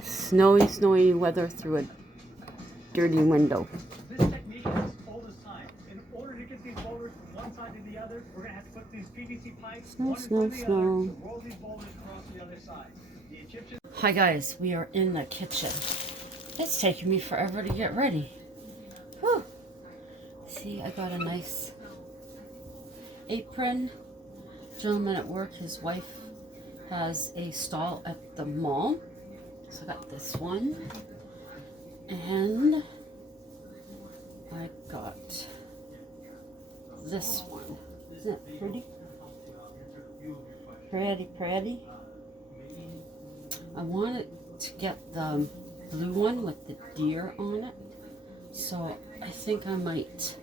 Snowy, snowy weather through a dirty window. This technique is old as time. In order to get these boulders from one side to the other, we're going to have to put these PVC pipes Snow, one in snow, front of the other snow. to roll these boulders across the other side. The Egyptians... Hi guys, we are in the kitchen. It's taking me forever to get ready. Whew. See, I got a nice apron. Gentleman at work, his wife has a stall at the mall. So I got this one. And I got this one. Isn't it pretty? Pretty, pretty. I wanted to get the blue one with the deer on it. So I think I might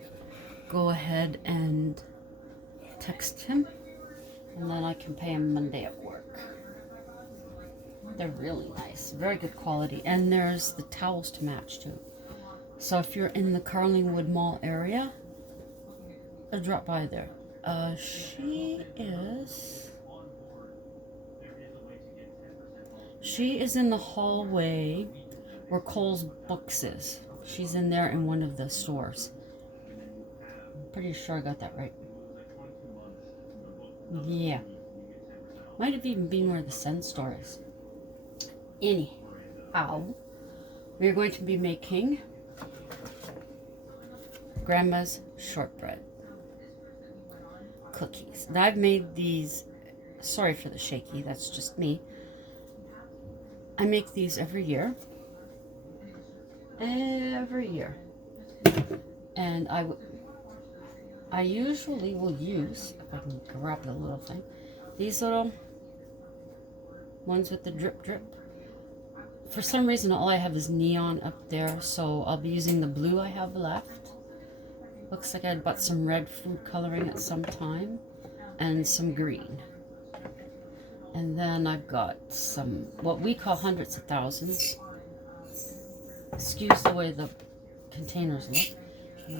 go ahead and text him. And then I can pay him Monday at work. They're really nice. Very good quality. And there's the towels to match too. So if you're in the Carlingwood Mall area, drop by there. She is in the hallway where Cole's Books is. She's in there in one of the stores. I'm pretty sure I got that right. Yeah. Might have even been where the Sun store is. Anyhow, we're going to be making Grandma's shortbread cookies. Now I've made these, sorry for the shaky, that's just me. I make these every year. And I usually will use, if I can grab the little thing, these little ones with the drip drip. For some reason all I have is neon up there, so I'll be using the blue I have left. Looks like I bought some red food coloring at some time and some green. And then I've got some, what we call hundreds of thousands. Excuse the way the containers look.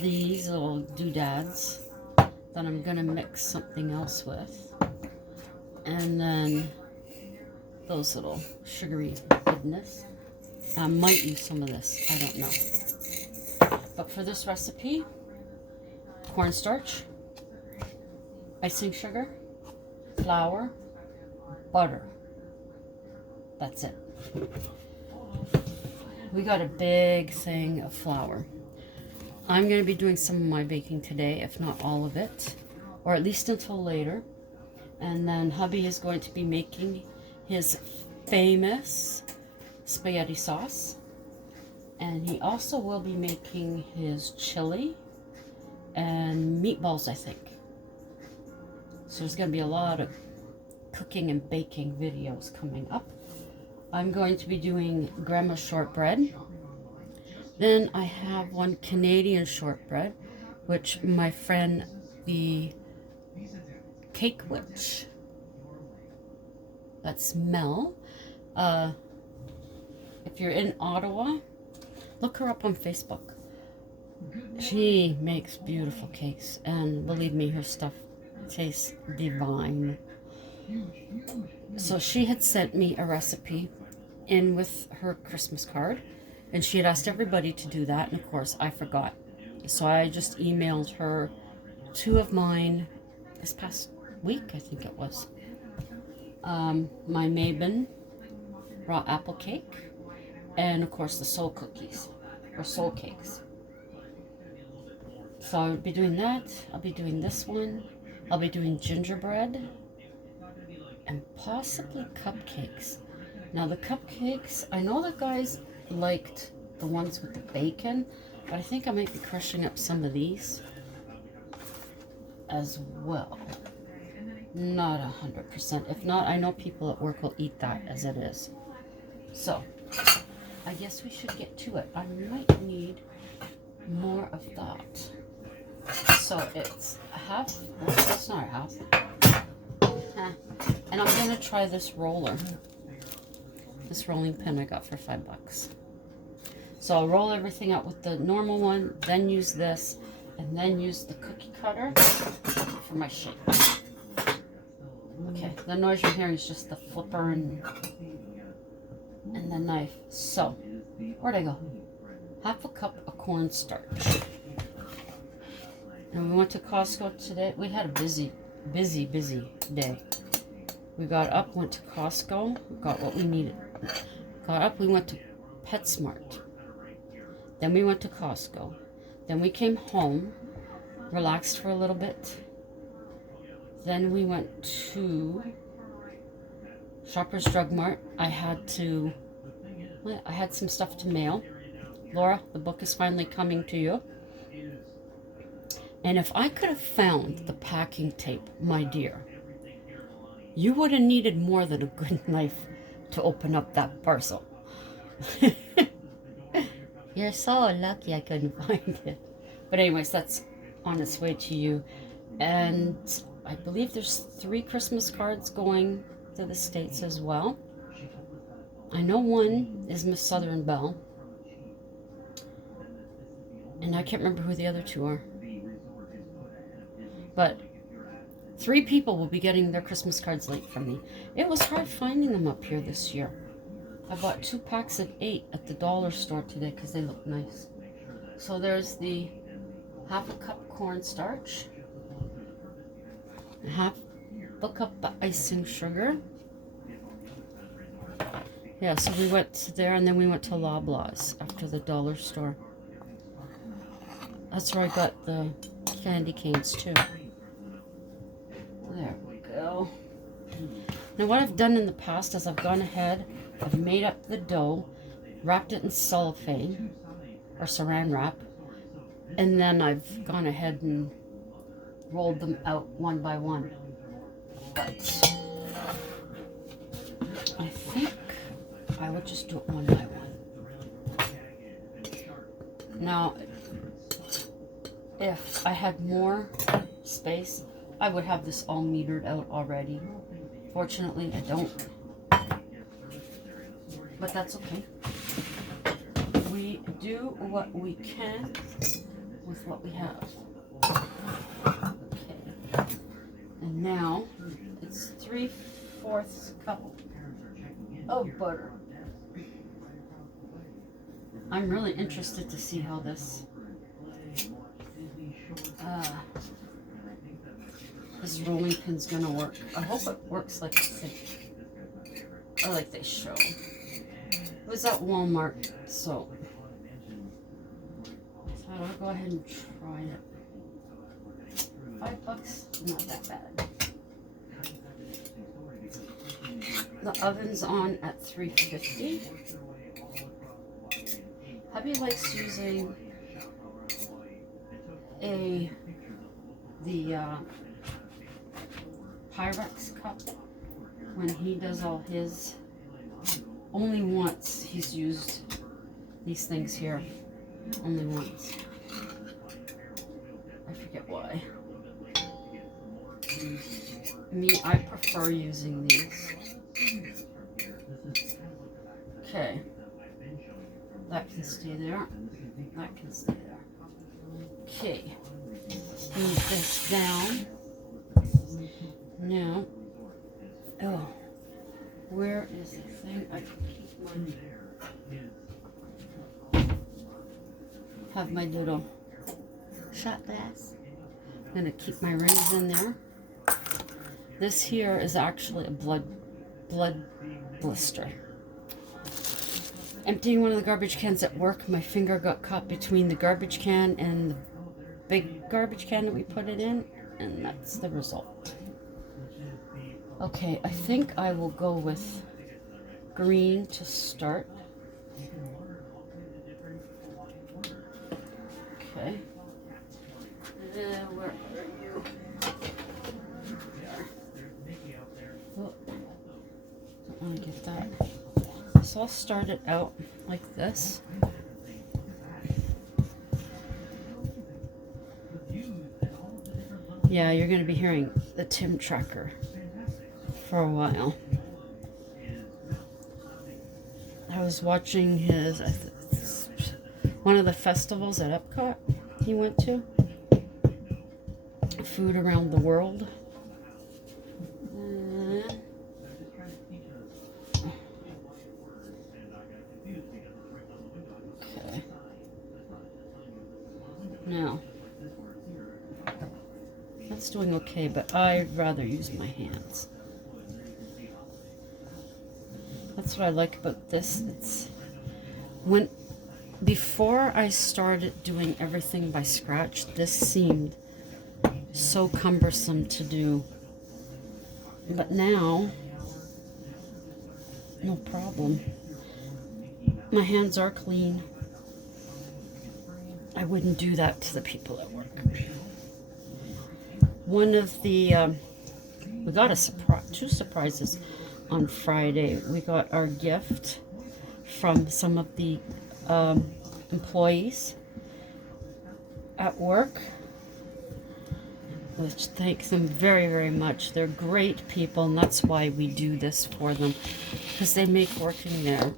These little doodads that I'm going to mix something else with. And then those little sugary goodness. I might use some of this. I don't know. But for this recipe, cornstarch, icing sugar, flour, butter. That's it. We got a big thing of flour. I'm going to be doing some of my baking today, if not all of it, or at least until later. And then hubby is going to be making his famous spaghetti sauce. And he also will be making his chili and meatballs, I think. So there's going to be a lot of cooking and baking videos coming up. I'm going to be doing Grandma's shortbread. Then I have one Canadian shortbread, which my friend, the Cake Witch, that's Mel. If you're in Ottawa, look her up on Facebook. She makes beautiful cakes, and believe me, her stuff tastes divine. So she had sent me a recipe in with her Christmas card, and she had asked everybody to do that, and of course I forgot. So I just emailed her 2 of mine this past week, I think it was. My Mabon raw apple cake, and of course the soul cookies, or soul cakes. So I'll be doing that. I'll be doing this one. I'll be doing gingerbread and possibly cupcakes. Now the cupcakes, I know the guys liked the ones with the bacon, but I think I might be crushing up some of these as well. Not 100%. If not, I know people at work will eat that as it is. So I guess we should get to it. I might need more of that. So it's a half, well, it's not a half. And I'm going to try this roller. This rolling pin I got for $5. So I'll roll everything out with the normal one, then use this, and then use the cookie cutter for my shape. Okay, the noise you're hearing is just the flipper and and the knife. So, where'd I go? Half a cup of cornstarch. And we went to Costco today. We had a busy day. We got up, went to Costco, got what we needed. Got up, we went to PetSmart. Then we went to Costco. Then we came home, relaxed for a little bit. Then we went to Shoppers Drug Mart. I had some stuff to mail. Laura, the book is finally coming to you. And if I could have found the packing tape, my dear, you would have needed more than a good knife to open up that parcel. You're so lucky I couldn't find it. But anyways, that's on its way to you. And I believe there's 3 Christmas cards going to the States as well. I know one is Miss Southern Belle. And I can't remember who the other 2 are. But 3 people will be getting their Christmas cards late from me. It was hard finding them up here this year. I bought 2 packs of 8 at the dollar store today because they look nice. So there's the half a cup cornstarch, half a cup of icing sugar. Yeah, so we went there and then we went to Loblaws after the dollar store. That's where I got the candy canes too. There we go. Now what I've done in the past is I've gone ahead, I've made up the dough, wrapped it in cellophane or saran wrap, and then I've gone ahead and rolled them out one by one. But I think I would just do it one by one. Now, if I had more space, I would have this all metered out already. Fortunately, I don't. But that's okay. We do what we can with what we have. Okay. And now, it's 3/4 cup of butter. I'm really interested to see how this rolling pin's gonna work. I hope it works like they show. It was at Walmart, so I thought I'll go ahead and try it. $5, not that bad. The oven's on at 350. Hubby likes using the Pyrex cup when he does all his. Only once he's used these things here. Only once. I forget why. Me, I prefer using these. Okay. That can stay there. That can stay there. Okay. Move this down. Now, oh, where is the thing? I can keep have my little shot glass. I'm gonna keep my rings in there. This here is actually a blood blister. Emptying one of the garbage cans at work, my finger got caught between the garbage can and the big garbage can that we put it in, and that's the result. Okay, I think I will go with green to start. Okay. Where are you? Oh, don't want to get that. So I'll start it out like this. Yeah, you're going to be hearing the Tim tracker for a while. I was watching his one of the festivals at Epcot he went to. Food around the world. Now, that's doing okay, but I'd rather use my hands. That's what I like about this. Before I started doing everything by scratch, this seemed so cumbersome to do. But now, no problem. My hands are clean. I wouldn't do that to the people at work. One of the, we got two surprises on Friday. We got our gift from some of the employees at work, which thanks them very, very much. They're great people, and that's why we do this for them, because they make working there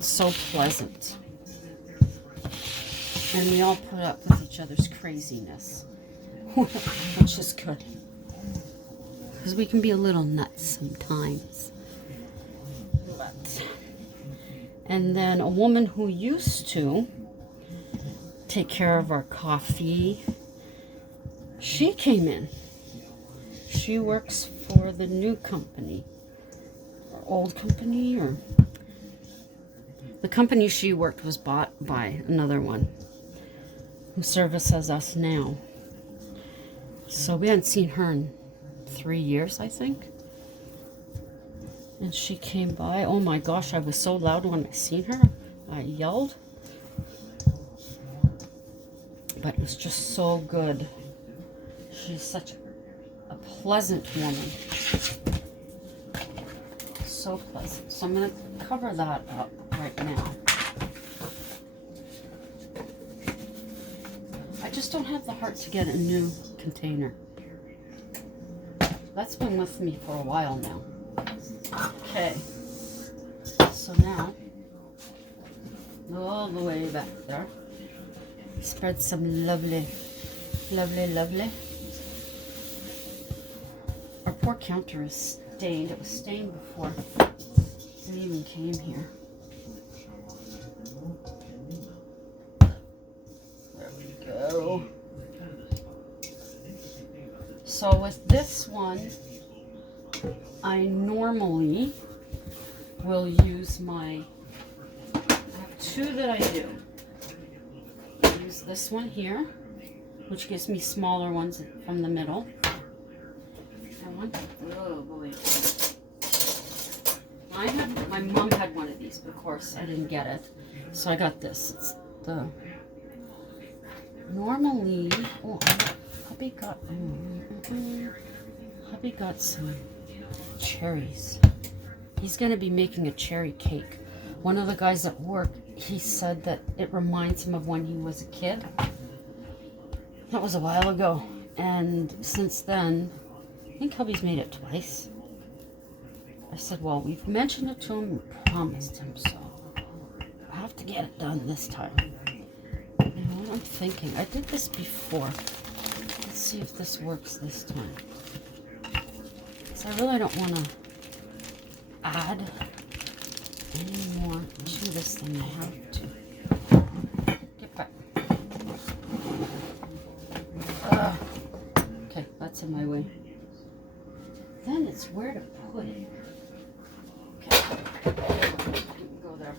so pleasant. And we all put up with each other's craziness, which is good, because we can be a little nuts sometimes. And then a woman who used to take care of our coffee, she came in. She works for the new company, or old company, or the company she worked was bought by another one who services us now. So we hadn't seen her in 3 years, I think. And she came by. Oh my gosh, I was so loud when I seen her. I yelled. But it was just so good. She's such a pleasant woman. So pleasant. So I'm going to cover that up right now. I just don't have the heart to get a new container. That's been with me for a while now. Okay, so now, all the way back there, spread some lovely. Our poor counter is stained. It was stained before we even came here. There we go. So with this one, I normally will use I have two that I do. I use this one here, which gives me smaller ones from the middle. Oh boy. My mom had one of these, but of course I didn't get it. So I got this. It's the, normally, hubby got some cherries. He's going to be making a cherry cake. One of the guys at work, he said that it reminds him of when he was a kid. That was a while ago. And since then, I think hubby's made it twice. I said, well, we've mentioned it to him and promised him, so I have to get it done this time. You know what I'm thinking? I did this before. Let's see if this works this time. So I really don't want to add any more to this than I have to. Get back. Okay, that's in my way. Then it's where to put it. Okay, go there.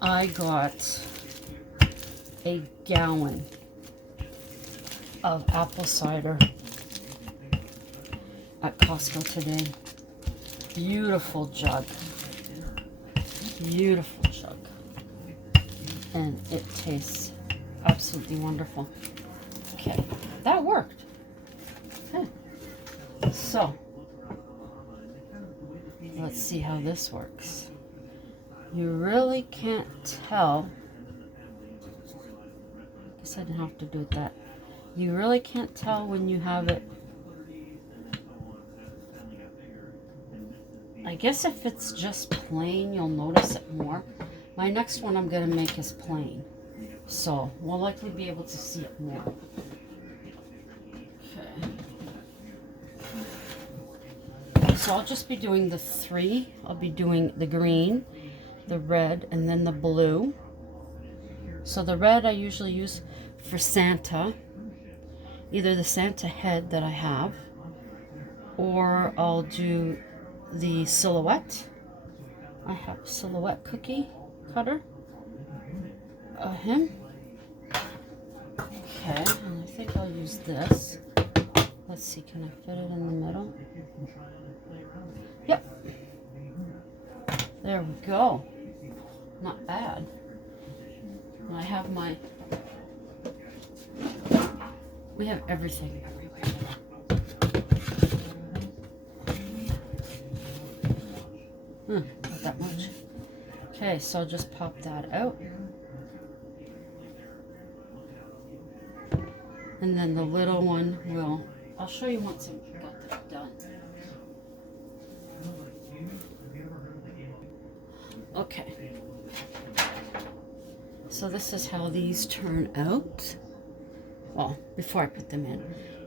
I got a gallon of apple cider at Costco today. Beautiful jug. Beautiful jug. And it tastes absolutely wonderful. Okay, that worked. Okay. So, let's see how this works. You really can't tell. I guess I didn't have to do that. You really can't tell when you have it. I guess if it's just plain, you'll notice it more. My next one I'm going to make is plain. So, we'll likely be able to see it more. Okay. So, I'll just be doing the 3. I'll be doing the green, the red, and then the blue. So the red I usually use for Santa, either the Santa head that I have, or I'll do the silhouette. I have silhouette cookie cutter. Him. Okay, and I think I'll use this. Let's see, can I fit it in the middle? Yep. There we go. Not bad. And I have my... We have everything everywhere. Not that much. Okay, so I'll just pop that out. And then the little one will... I'll show you once I've got that done. Okay. So this is how these turn out. Well, before I put them in.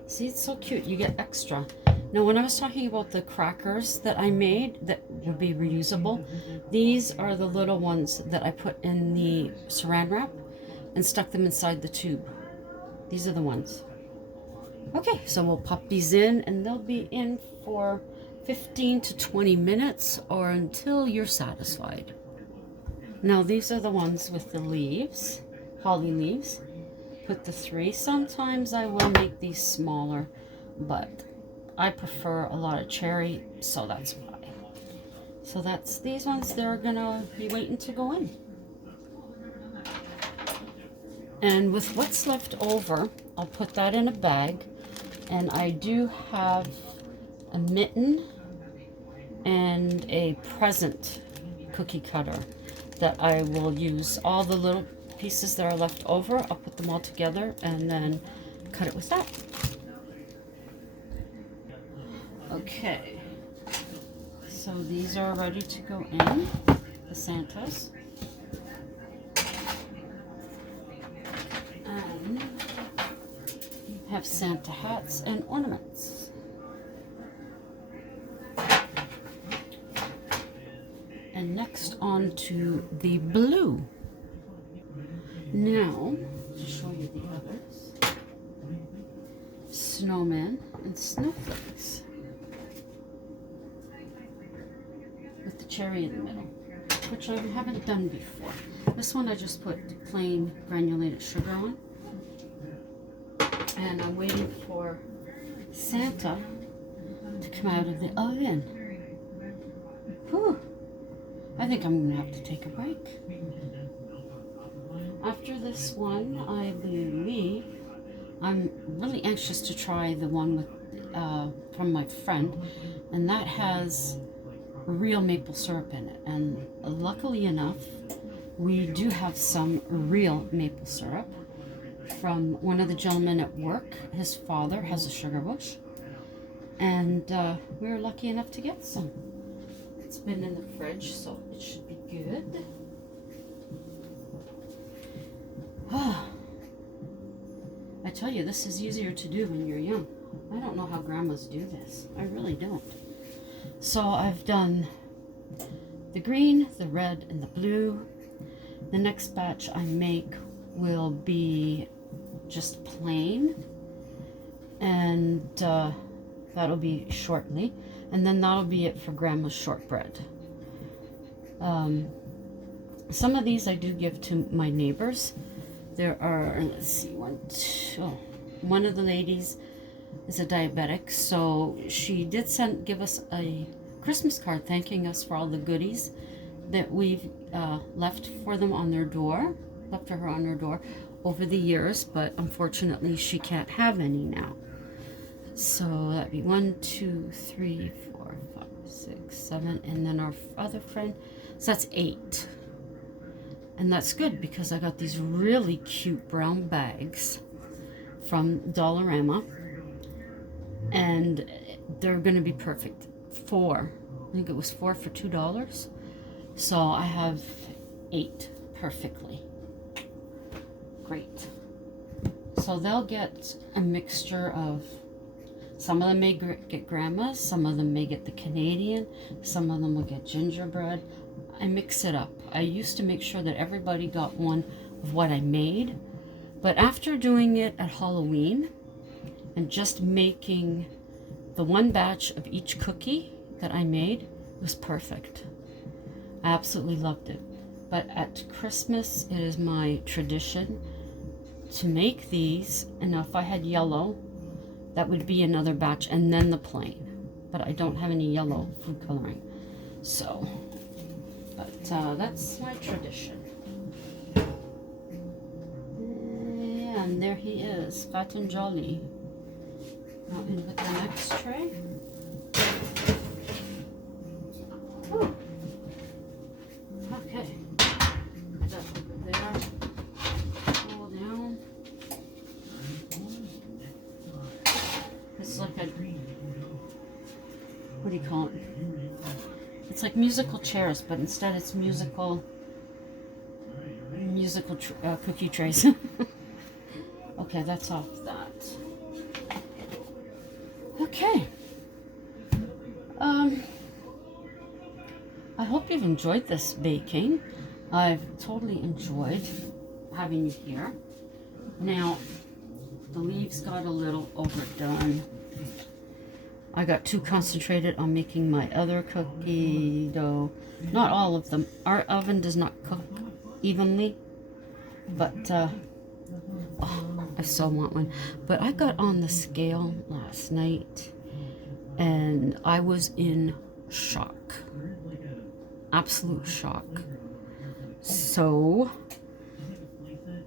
See, it's so cute. You get extra. Now, when I was talking about the crackers that I made that would be reusable, these are the little ones that I put in the saran wrap and stuck them inside the tube. These are the ones. Okay, so we'll pop these in, and they'll be in for 15 to 20 minutes or until you're satisfied. Now, these are the ones with the leaves, holly leaves. Put the 3. Sometimes I will make these smaller, but I prefer a lot of cherry, so that's why. So that's these ones. They're gonna be waiting to go in. And with what's left over, I'll put that in a bag. And I do have a mitten and a present cookie cutter that I will use. All the little pieces that are left over, I'll put them all together and then cut it with that. Okay, so these are ready to go in, the Santas. And have Santa hats and ornaments. And next on to the blue. Now, to show you the others. Snowmen and snowflakes. With the cherry in the middle, which I haven't done before. This one I just put plain granulated sugar on. And I'm waiting for Santa to come out of the oven. Whew. I think I'm going to have to take a break. After this one, I believe, I'm really anxious to try the one with from my friend, and that has real maple syrup in it. And luckily enough, we do have some real maple syrup from one of the gentlemen at work. His father has a sugar bush, and we were lucky enough to get some. It's been in the fridge, so it should be good. I tell you, this is easier to do when you're young. I don't know how grandmas do this. I really don't. So I've done the green, the red, and the blue. The next batch I make will be just plain, and that'll be shortly, and then that'll be it for grandma's shortbread. Some of these I do give to my neighbors. There are, let's see, one of the ladies is a diabetic, so she did give us a Christmas card thanking us for all the goodies that we've left for them on their door, left for her on her door over the years, but unfortunately she can't have any now. So that'd be 1, 2, 3, 4, 5, 6, 7, and then our other friend, so that's 8. And that's good because I got these really cute brown bags from Dollarama, and they're going to be perfect. 4, I think it was 4 for $2. So I have 8 perfectly. Great. So they'll get a mixture of, some of them may get grandma's, some of them may get the Canadian, some of them will get gingerbread. I mix it up. I used to make sure that everybody got one of what I made. But after doing it at Halloween and just making the one batch of each cookie that I made, it was perfect. I absolutely loved it. But at Christmas, it is my tradition to make these. And now if I had yellow, that would be another batch, and then the plain. But I don't have any yellow food coloring. So, but that's my tradition. And there he is, fat and jolly. Now in with the next tray. Whew. Okay. That over there. Pull down. It's like a, what do you call it? It's like musical chairs, but instead it's musical cookie trays. Okay, that's off that. Okay. I hope you've enjoyed this baking. I've totally enjoyed having you here. Now, the leaves got a little overdone. I got too concentrated on making my other cookie dough. Not all of them. Our oven does not cook evenly, but oh, I so want one. But I got on the scale last night and I was in shock. Absolute shock. So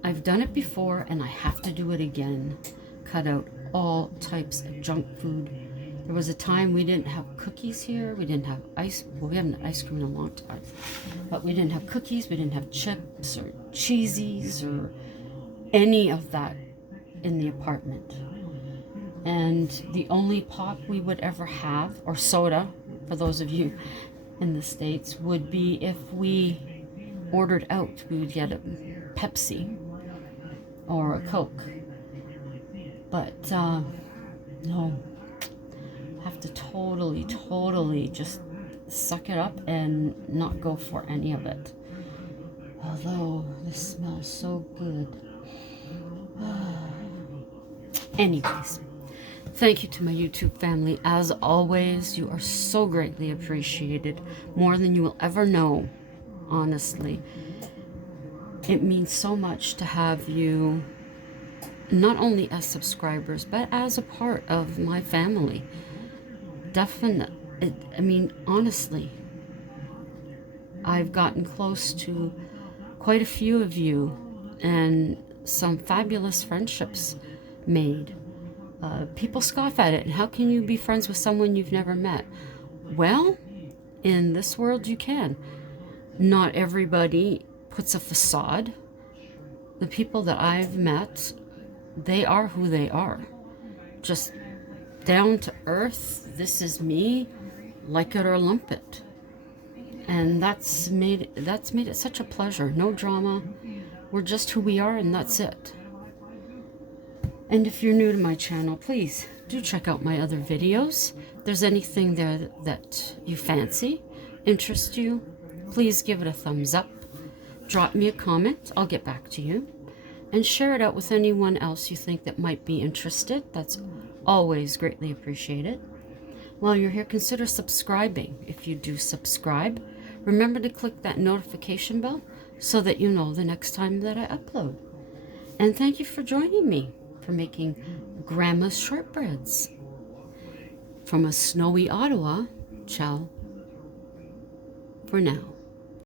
I've done it before and I have to do it again. Cut out all types of junk food. There was a time we didn't have cookies here. We didn't have well, we haven't had ice cream in a long time. But we didn't have cookies. We didn't have chips or cheesies or any of that in the apartment. And the only pop we would ever have, or soda, for those of you in the States, would be if we ordered out. We would get a Pepsi or a Coke. But no. Have to totally just suck it up and not go for any of it. Although this smells so good. Anyways, thank you to my YouTube family. As always, you are so greatly appreciated. More than you will ever know, honestly. It means so much to have you not only as subscribers, but as a part of my family. Definitely, I mean, honestly, I've gotten close to quite a few of you and some fabulous friendships made. People scoff at it. And how can you be friends with someone you've never met? Well, in this world you can. Not everybody puts a facade. The people that I've met, they are who they are. Just down to earth. This is me, like it or lump it. And that's made it such a pleasure. No drama. We're just who we are, and that's it. And if you're new to my channel, please do check out my other videos. If there's anything there that you fancy, interests you, please give it a thumbs up. Drop me a comment. I'll get back to you. And share it out with anyone else you think that might be interested. That's always greatly appreciated. While you're here, consider subscribing. If you do subscribe, remember to click that notification bell so that you know the next time that I upload. And thank you for joining me for making Grandma's shortbreads. From a snowy Ottawa, ciao for now.